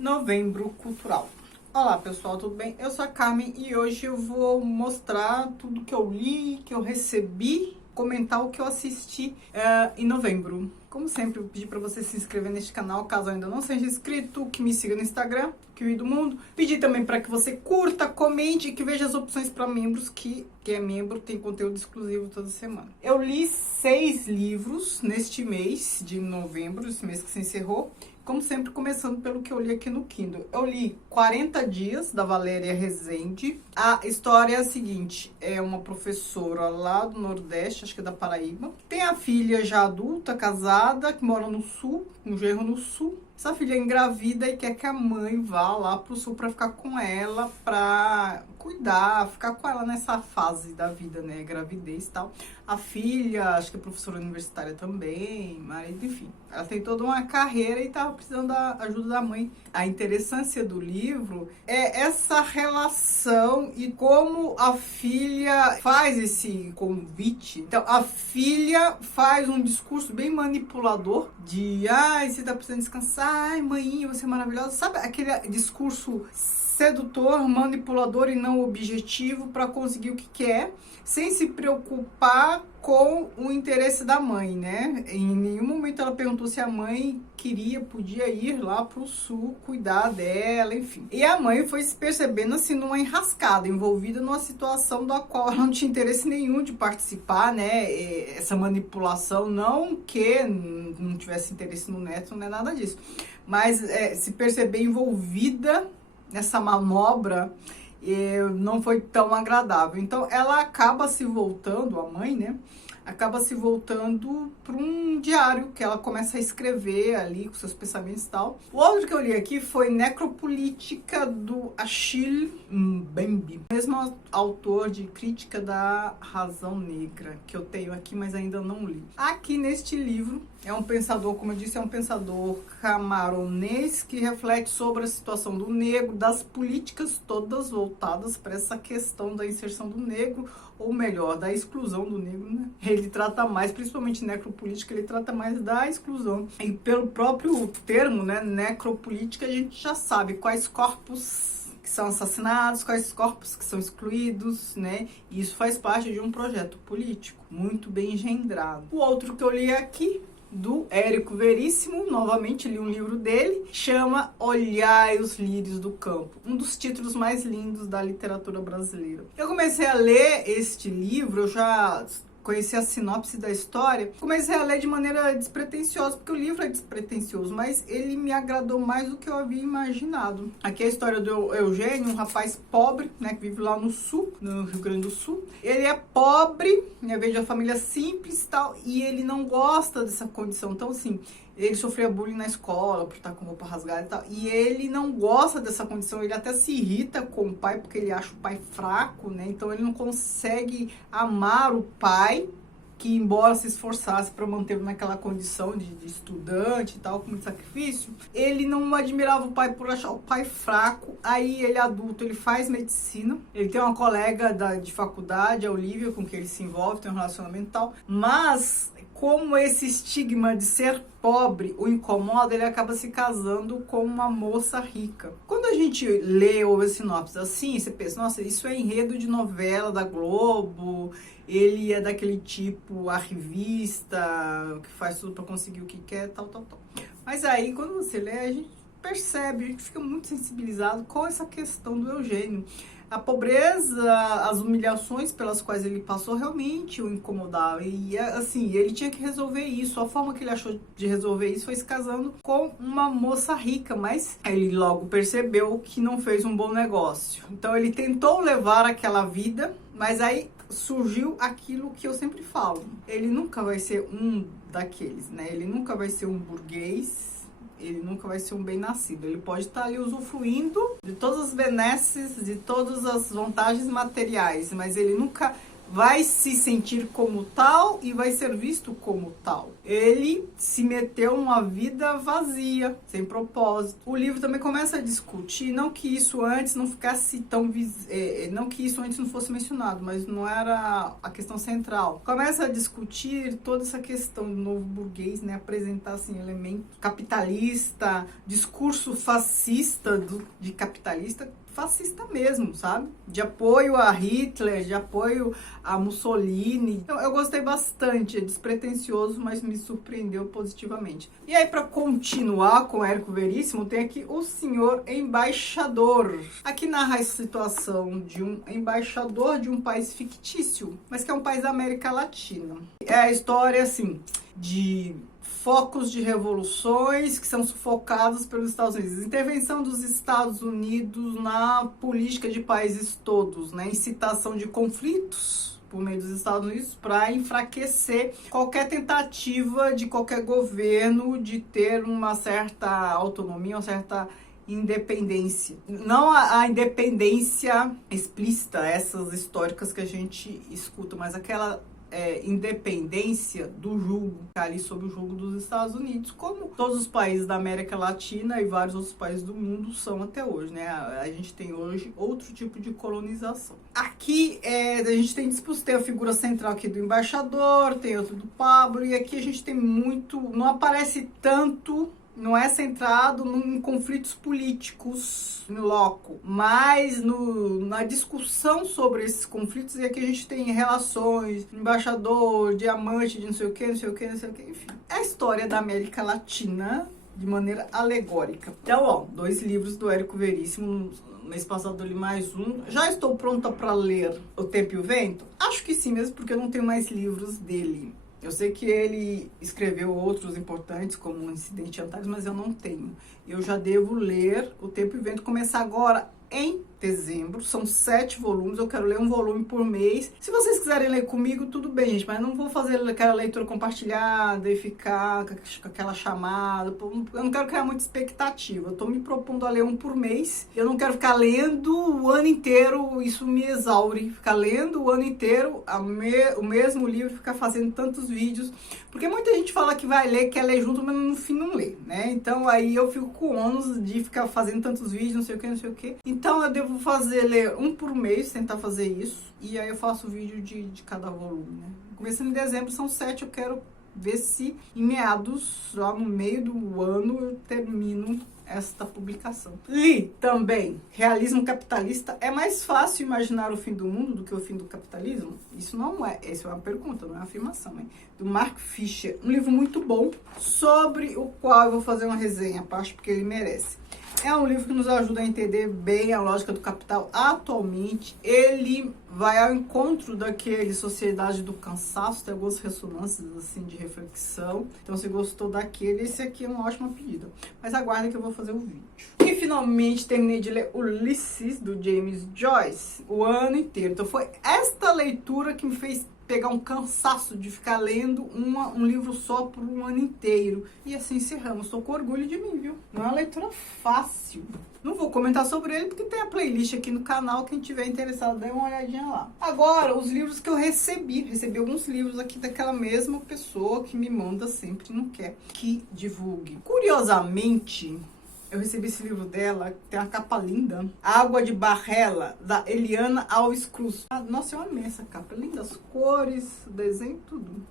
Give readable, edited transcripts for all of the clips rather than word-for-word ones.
Novembro Cultural. Olá pessoal, tudo bem? Eu sou a Carmen e hoje eu vou mostrar tudo que eu li, que eu recebi, comentar o que eu assisti em novembro. Como sempre, eu pedi para você se inscrever neste canal, caso ainda não seja inscrito, que me siga no Instagram, Kiwi do Mundo. Pedi também para que você curta, comente e que veja as opções para membros, que é membro tem conteúdo exclusivo toda semana. Eu li 6 livros neste mês de novembro, esse mês que se encerrou. Como sempre, começando pelo que eu li aqui no Kindle. Eu li 40 Dias, da Valéria Rezende. A história é a seguinte, é uma professora lá do Nordeste, acho que é da Paraíba. Tem a filha já adulta, casada, que mora no Sul, um genro no Sul. Essa filha é engravida e quer que a mãe vá lá pro Sul para ficar com ela, para cuidar, ficar com ela nessa fase da vida, né, gravidez e tal. A filha, acho que é professora universitária também, marido, enfim. Ela tem toda uma carreira e tava precisando da ajuda da mãe. A interessância do livro é essa relação e como a filha faz esse convite. Então, a filha faz um discurso bem manipulador de, você tá precisando descansar, ai, mãe, você é maravilhosa. Sabe aquele discurso sedutor, manipulador e não objetivo para conseguir o que quer, sem se preocupar com o interesse da mãe, né? Em nenhum momento ela perguntou se a mãe podia ir lá pro Sul, cuidar dela, enfim. E a mãe foi se percebendo assim numa enrascada, envolvida numa situação da qual ela não tinha interesse nenhum de participar, né? Essa manipulação, não que não tivesse interesse no neto, não é nada disso, mas se perceber envolvida nessa manobra não foi tão agradável. Então ela acaba se voltando, a mãe, né? Acaba se voltando para um diário que ela começa a escrever ali com seus pensamentos e tal. O outro que eu li aqui foi Necropolítica, do Achille Mbembe, mesmo autor de Crítica da Razão Negra, que eu tenho aqui, mas ainda não li. Aqui neste livro é um pensador, como eu disse, é um pensador camaronês que reflete sobre a situação do negro, das políticas todas voltadas para essa questão da inserção do negro, ou melhor, da exclusão do negro, né? Ele trata mais, principalmente necropolítica, ele trata mais da exclusão. E pelo próprio termo, né, necropolítica, a gente já sabe quais corpos que são assassinados, quais corpos que são excluídos, né? E isso faz parte de um projeto político muito bem engendrado. O outro que eu li aqui, do Érico Veríssimo, novamente li um livro dele, chama Olhai os Lírios do Campo, um dos títulos mais lindos da literatura brasileira. Eu comecei a ler este livro, eu já conheci a sinopse da história, comecei a ler de maneira despretensiosa, porque o livro é despretensioso, mas ele me agradou mais do que eu havia imaginado. Aqui é a história do Eugênio, um rapaz pobre, né, que vive lá no Sul, no Rio Grande do Sul. Ele é pobre, né, veio de uma família simples e tal, e ele não gosta dessa condição. Então, assim, ele sofria bullying na escola por estar com roupa rasgada e tal, e ele não gosta dessa condição, ele até se irrita com o pai, porque ele acha o pai fraco, né, então ele não consegue amar o pai, que embora se esforçasse para mantê-lo naquela condição de estudante e tal, com muito sacrifício, ele não admirava o pai por achar o pai fraco. Aí ele adulto, ele faz medicina, ele tem uma colega de faculdade, a Olivia, com quem ele se envolve, tem um relacionamento e tal, mas como esse estigma de ser pobre o incomoda, ele acaba se casando com uma moça rica. Quando a gente lê ou vê sinopse assim, você pensa, nossa, isso é enredo de novela da Globo, ele é daquele tipo arrivista, que faz tudo para conseguir o que quer, tal. Mas aí, quando você lê, a gente percebe, a gente fica muito sensibilizado com essa questão do Eugênio. A pobreza, as humilhações pelas quais ele passou realmente o incomodavam. E assim, ele tinha que resolver isso. A forma que ele achou de resolver isso foi se casando com uma moça rica, mas ele logo percebeu que não fez um bom negócio. Então ele tentou levar aquela vida, mas aí surgiu aquilo que eu sempre falo. Ele nunca vai ser um daqueles, né? Ele nunca vai ser um burguês, ele nunca vai ser um bem-nascido. Ele pode estar ali usufruindo de todas as benesses, de todas as vantagens materiais, mas ele nunca vai se sentir como tal e vai ser visto como tal. Ele se meteu numa vida vazia, sem propósito. O livro também começa a discutir, não que isso antes não ficasse tão não que isso antes não fosse mencionado, mas não era a questão central. Começa a discutir toda essa questão do novo burguês, né, apresentar assim elemento capitalista, discurso fascista de capitalista, fascista mesmo, sabe? De apoio a Hitler, de apoio a Mussolini. Então, eu gostei bastante, é despretensioso, mas me surpreendeu positivamente. E aí, para continuar com Érico Veríssimo, tem aqui o Senhor Embaixador. Aqui narra a situação de um embaixador de um país fictício, mas que é um país da América Latina. É a história, assim, de focos de revoluções que são sufocados pelos Estados Unidos. Intervenção dos Estados Unidos na política de países todos, né? Incitação de conflitos por meio dos Estados Unidos para enfraquecer qualquer tentativa de qualquer governo de ter uma certa autonomia, uma certa independência. Não a independência explícita, essas históricas que a gente escuta, mas aquela independência do jugo, ali sob o jugo dos Estados Unidos, como todos os países da América Latina e vários outros países do mundo são até hoje, né? A gente tem hoje outro tipo de colonização. Aqui a gente tem a figura central aqui do embaixador, tem outro do Pablo, e aqui a gente tem muito, não aparece tanto, não é centrado em conflitos políticos no loco, mas na discussão sobre esses conflitos. E aqui a gente tem relações, embaixador, diamante de não sei o que, não sei o que, não sei o que, enfim. É a história da América Latina de maneira alegórica. Então, ó, 2 livros do Érico Veríssimo. No mês passado eu li mais um. Já estou pronta para ler O Tempo e o Vento? Acho que sim, mesmo porque eu não tenho mais livros dele. Eu sei que ele escreveu outros importantes, como O Incidente de Antares, mas eu não tenho. Eu já devo ler O Tempo e o Vento, começar agora em dezembro. São 7 volumes, eu quero ler um volume por mês. Se vocês quiserem ler comigo, tudo bem, gente, mas não vou fazer aquela leitura compartilhada e ficar com aquela chamada. Eu não quero criar muita expectativa. Eu tô me propondo a ler um por mês. Eu não quero ficar lendo o ano inteiro, isso me exaure. Ficar lendo o ano inteiro o mesmo livro, ficar fazendo tantos vídeos. Porque muita gente fala que vai ler, quer ler junto, mas no fim não lê, né? Então aí eu fico com o ônus de ficar fazendo tantos vídeos, não sei o que, não sei o que. Então eu devo ler um por mês, tentar fazer isso. E aí eu faço vídeo de cada volume, né? Começando em dezembro, são 7, eu quero ver se em meados, lá no meio do ano, eu termino esta publicação. Li também Realismo Capitalista. É mais fácil imaginar o fim do mundo do que o fim do capitalismo? Isso não é, essa é uma pergunta, não é uma afirmação, hein? Do Mark Fisher. Um livro muito bom, sobre o qual eu vou fazer uma resenha, parte porque ele merece. É um livro que nos ajuda a entender bem a lógica do capital atualmente. Ele vai ao encontro daquele Sociedade do Cansaço, tem algumas ressonâncias assim de reflexão. Então, se gostou daquele, esse aqui é uma ótima pedida. Mas aguarda que eu vou fazer o vídeo. E finalmente terminei de ler Ulisses, do James Joyce, o ano inteiro. Então foi esta leitura que me fez pegar um cansaço de ficar lendo um livro só por um ano inteiro. E assim encerramos. Estou com orgulho de mim, viu? Não é uma leitura fácil. Não vou comentar sobre ele porque tem a playlist aqui no canal. Quem tiver interessado, dê uma olhadinha lá. Agora, os livros que eu recebi. Recebi alguns livros aqui daquela mesma pessoa que me manda sempre, não quer que divulgue. Curiosamente, eu recebi esse livro dela, tem uma capa linda. Água de Barrela, da Eliana Alves Cruz. Nossa, eu amei essa capa. Lindas cores, desenho, tudo.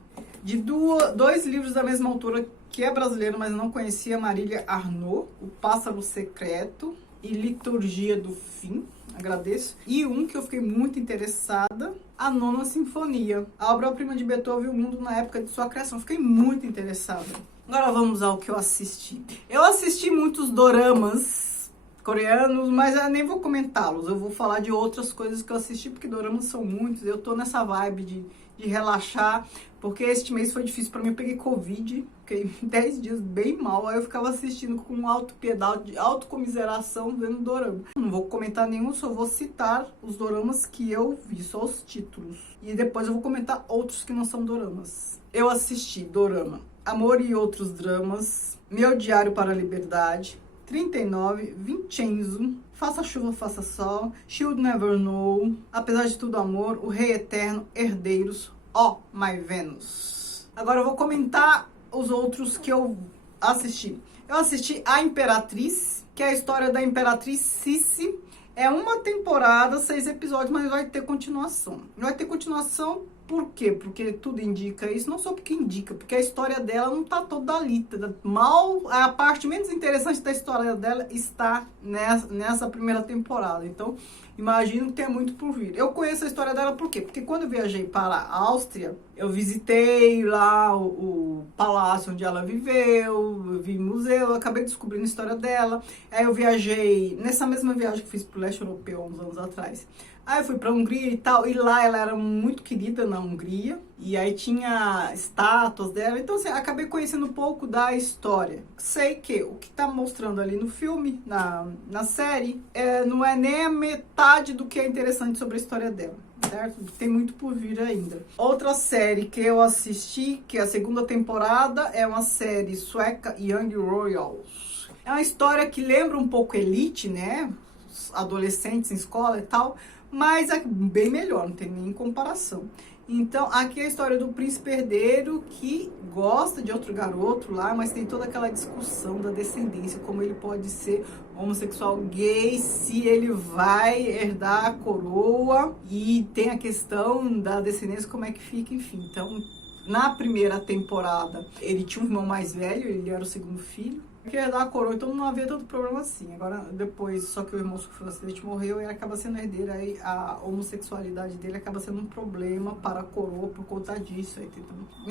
De 2 livros da mesma autora, que é brasileira, mas não conhecia, Marília Arnaud. O Pássaro Secreto e Liturgia do Fim. Agradeço. E um que eu fiquei muito interessada, A Nona Sinfonia. A obra-prima de Beethoven e o mundo na época de sua criação. Fiquei muito interessada. Agora vamos ao que eu assisti. Eu assisti muitos doramas coreanos, mas eu nem vou comentá-los. Eu vou falar de outras coisas que eu assisti, porque doramas são muitos. Eu tô nessa vibe de relaxar, porque este mês foi difícil pra mim. Eu peguei Covid, fiquei 10 dias bem mal. Aí eu ficava assistindo com autopiedade, autocomiseração, vendo dorama. Não vou comentar nenhum, só vou citar os doramas que eu vi, só os títulos. E depois eu vou comentar outros que não são doramas. Eu assisti dorama Amor e Outros Dramas, Meu Diário para a Liberdade, 39, Vincenzo, Faça Chuva, Faça Sol, She'll Never Know, Apesar de Tudo Amor, O Rei Eterno, Herdeiros, Oh My Venus. Agora eu vou comentar os outros que eu assisti. Eu assisti A Imperatriz, que é a história da Imperatriz Sissi. É uma temporada, 6 episódios, mas vai ter continuação. Vai ter continuação por quê? Porque tudo indica isso, não só porque indica, porque a história dela não tá toda ali. Mal, a parte menos interessante da história dela está nessa primeira temporada. Então, imagino que tem muito por vir. Eu conheço a história dela por quê? Porque quando eu viajei para a Áustria, eu visitei lá o palácio onde ela viveu, eu vi museu, eu acabei descobrindo a história dela. Aí eu viajei, nessa mesma viagem que fiz pro leste europeu, uns anos atrás. Aí eu fui pra Hungria e tal, e lá ela era muito querida na Hungria, e aí tinha estátuas dela, então assim, acabei conhecendo um pouco da história. Sei que o que tá mostrando ali no filme, na série, não é nem a metade do que é interessante sobre a história dela, certo? Tem muito por vir ainda. Outra série que eu assisti, que é a segunda temporada, é uma série sueca, Young Royals. É uma história que lembra um pouco Elite, né? Os adolescentes em escola e tal, mas é bem melhor, não tem nem comparação. Então, aqui é a história do príncipe herdeiro que gosta de outro garoto lá, mas tem toda aquela discussão da descendência, como ele pode ser homossexual gay, se ele vai herdar a coroa, e tem a questão da descendência, como é que fica, enfim. Então, na primeira temporada, ele tinha um irmão mais velho, ele era o segundo filho, que herdar a coroa, então não havia tanto problema assim. Agora, depois, só que o irmão sofreu um acidente, morreu, e ele acaba sendo herdeiro, aí a homossexualidade dele acaba sendo um problema para a coroa por conta disso. Aí,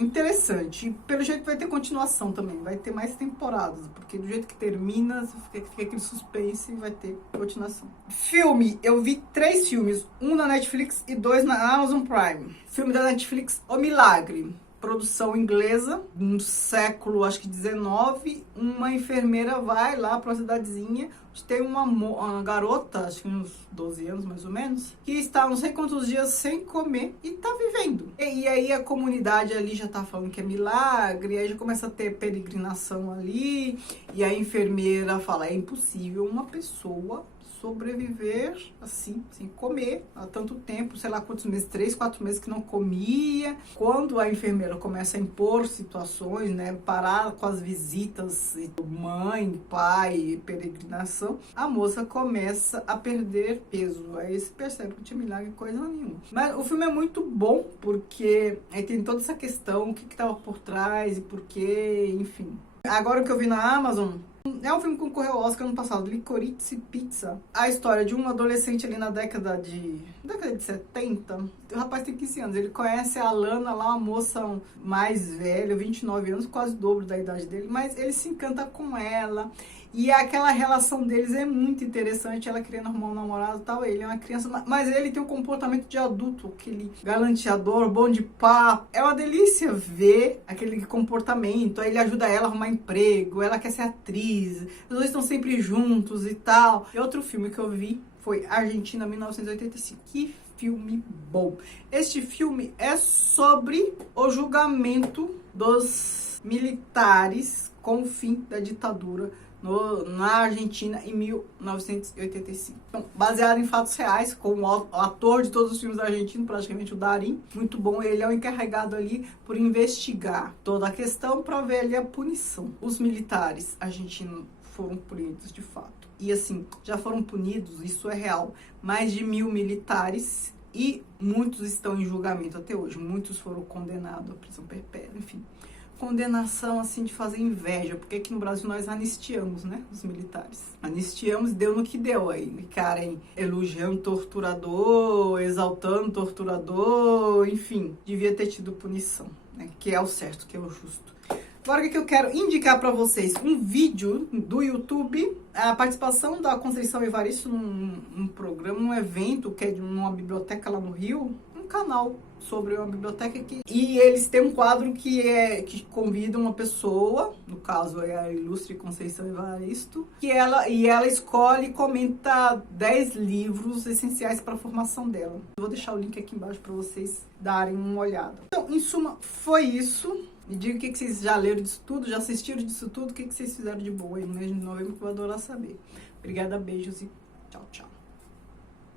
interessante. E, pelo jeito vai ter continuação também, vai ter mais temporadas, porque do jeito que termina, fica aquele suspense e vai ter continuação. Filme, eu vi 3 filmes, um na Netflix e 2 na Amazon Prime. Filme da Netflix, O Milagre. Produção inglesa, no século, acho que 19, uma enfermeira vai lá para uma cidadezinha, tem uma garota, acho que uns 12 anos mais ou menos, que está não sei quantos dias sem comer e tá vivendo. E aí a comunidade ali já tá falando que é milagre, e aí já começa a ter peregrinação ali, e a enfermeira fala, é impossível uma pessoa sobreviver assim, sem comer, há tanto tempo, sei lá quantos meses, 3, 4 meses que não comia. Quando a enfermeira começa a impor situações, né, parar com as visitas, mãe, pai, peregrinação, a moça começa a perder peso. Aí se percebe que não tinha milagre coisa nenhuma. Mas o filme é muito bom, porque aí tem toda essa questão, o que estava por trás e por quê, enfim. Agora o que eu vi na Amazon, é um filme que concorreu ao Oscar ano passado, Licorice Pizza. A história de um adolescente ali na década de 70. O rapaz tem 15 anos. Ele conhece a Lana lá, uma moça mais velha, 29 anos, quase o dobro da idade dele. Mas ele se encanta com ela. E aquela relação deles é muito interessante. Ela querendo arrumar um namorado e tal. Ele é uma criança, mas ele tem um comportamento de adulto. Aquele galanteador, bom de papo. É uma delícia ver aquele comportamento. Aí ele ajuda ela a arrumar emprego. Ela quer ser atriz. Os dois estão sempre juntos e tal. E outro filme que eu vi foi Argentina 1985. Que filme bom. Este filme é sobre o julgamento dos militares com o fim da ditadura na Argentina em 1985. Então, baseado em fatos reais, com o ator de todos os filmes da Argentina, praticamente o Darín, muito bom. Ele é o encarregado ali por investigar toda a questão para ver ali a punição. Os militares argentinos foram punidos de fato. E assim, já foram punidos, isso é real, mais de 1.000 militares, e muitos estão em julgamento até hoje. Muitos foram condenados à prisão perpétua, enfim. Condenação, assim, de fazer inveja, porque aqui no Brasil nós anistiamos, né, os militares. Anistiamos, deu no que deu aí. Ficarem elogiando torturador, exaltando torturador, enfim. Devia ter tido punição, né, que é o certo, que é o justo. Agora o que eu quero indicar para vocês? Um vídeo do YouTube, a participação da Conceição Evaristo num programa, num evento que é de uma biblioteca lá no Rio, um canal sobre uma biblioteca aqui. E eles têm um quadro que convida uma pessoa, no caso é a ilustre Conceição Evaristo, que ela escolhe e comenta 10 livros essenciais para a formação dela. Eu vou deixar o link aqui embaixo para vocês darem uma olhada. Então, em suma, foi isso. Me diga o que vocês já leram disso tudo, já assistiram disso tudo, o que vocês fizeram de boa aí no mês de novembro, que eu vou adorar saber. Obrigada, beijos e tchau, tchau.